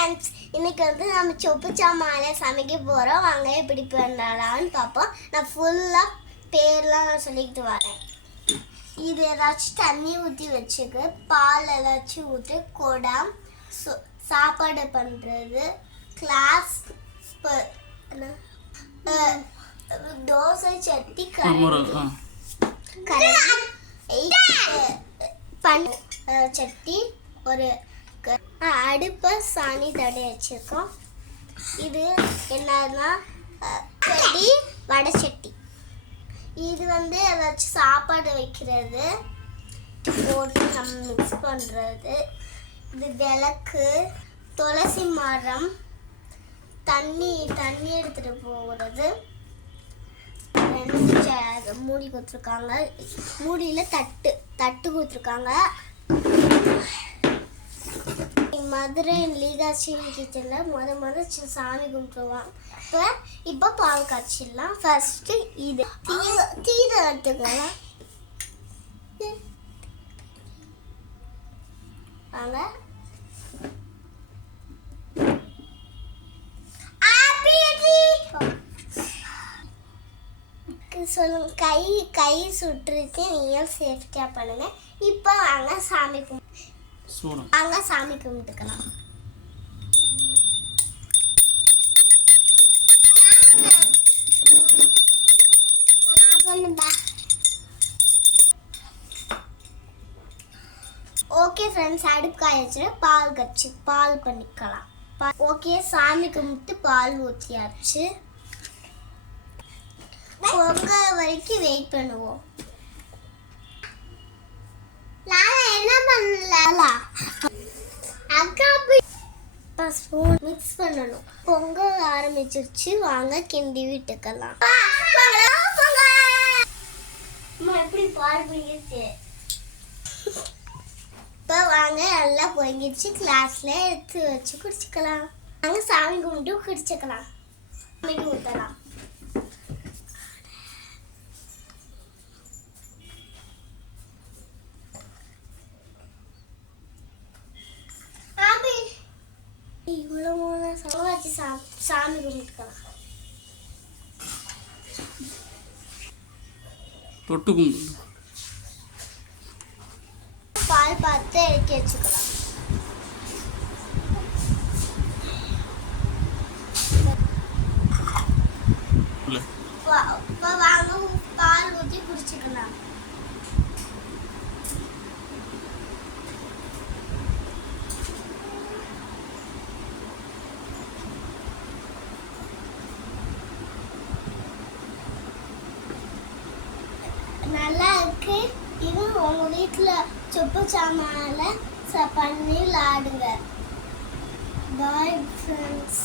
Friends, இன்னைக்கு நம்ம சொப்பு சாமால சமைக்க போகிறோம். வாங்க எப்படி பண்ணலாம்னு பார்ப்போம். நான் ஃபுல்லாக பேர்லாம் நான் சொல்லிக்கிட்டு வரேன். இது ஏதாச்சும் தண்ணி ஊற்றி வச்சுக்க, பால் ஏதாச்சும் ஊற்றி, குடம், சாப்பாடு பண்ணுறது, கிளாஸ், தோசை சட்டி, சட்டி, ஒரு அடுப்பை சாணி தடை வச்சுருக்கோம். இது என்னன்னா செடி வடை சட்டி. இது ஏதாச்சும் சாப்பாடு வைக்கிறது போட்டு நம்ம மிக்ஸ் பண்ணுறது. இது விளக்கு, துளசி மரம், தண்ணி எடுத்துகிட்டு போகிறது. 2 மூடி கொடுத்துருக்காங்க. மூடியில் தட்டு கொடுத்துருக்காங்க. மதுரை லீகாட்சி கிச்சனில் முத சாமி கும்பிட்டுருவாங்க. இப்போ பால் காய்ச்சிடலாம். ஃபர்ஸ்ட்டு இது தீரை எடுத்துக்கலாம். வாங்க. சொல்லுங்க, கை சுட்டுருச்சு. நீயும் சேஃப்டியா பண்ணுங்க. இப்போ வாங்க சாமி கும்பிட்டுக்கலாம். ஓகே ஃப்ரெண்ட்ஸ், அடுப்பு காய்ச்சி பால் பண்ணிக்கலாம். ஓகே, சாமி கும்பிட்டு பால் ஊற்றியாச்சு. பொங்க வரைக்கும் வெயிட் பண்ணுவோம். என்ன பண்ணல, ஸ்பூன் மிக்ஸ் பண்ணணும். பொங்க ஆரம்பிச்சிருச்சு. வாங்க கிண்டி விட்டுக்கலாம். எப்படி பால் பொங்கிடுச்சு. இப்போ வாங்க நல்லா பொங்கிடுச்சு. கிளாஸ்ல எடுத்து வச்சு குடிச்சுக்கலாம். நாங்கள் சாமி கும்பிட்டு குடிச்சுக்கலாம். சாமிக்கு ஊற்றலாம். இவ்வளோ வச்சு சாமி கும்பிட்டுக்கலாம். தொட்டு கும்பிடு. பால் பார்த்து இறக்கி வச்சுக்கலாம். வாங்க பால் ஊற்றி குடிச்சுக்கலாம். நல்லா இருக்கு. இது உங்க வீட்டில் சொப்பு சாமான்ல பண்ணி விளாடுங்க. Bye friends.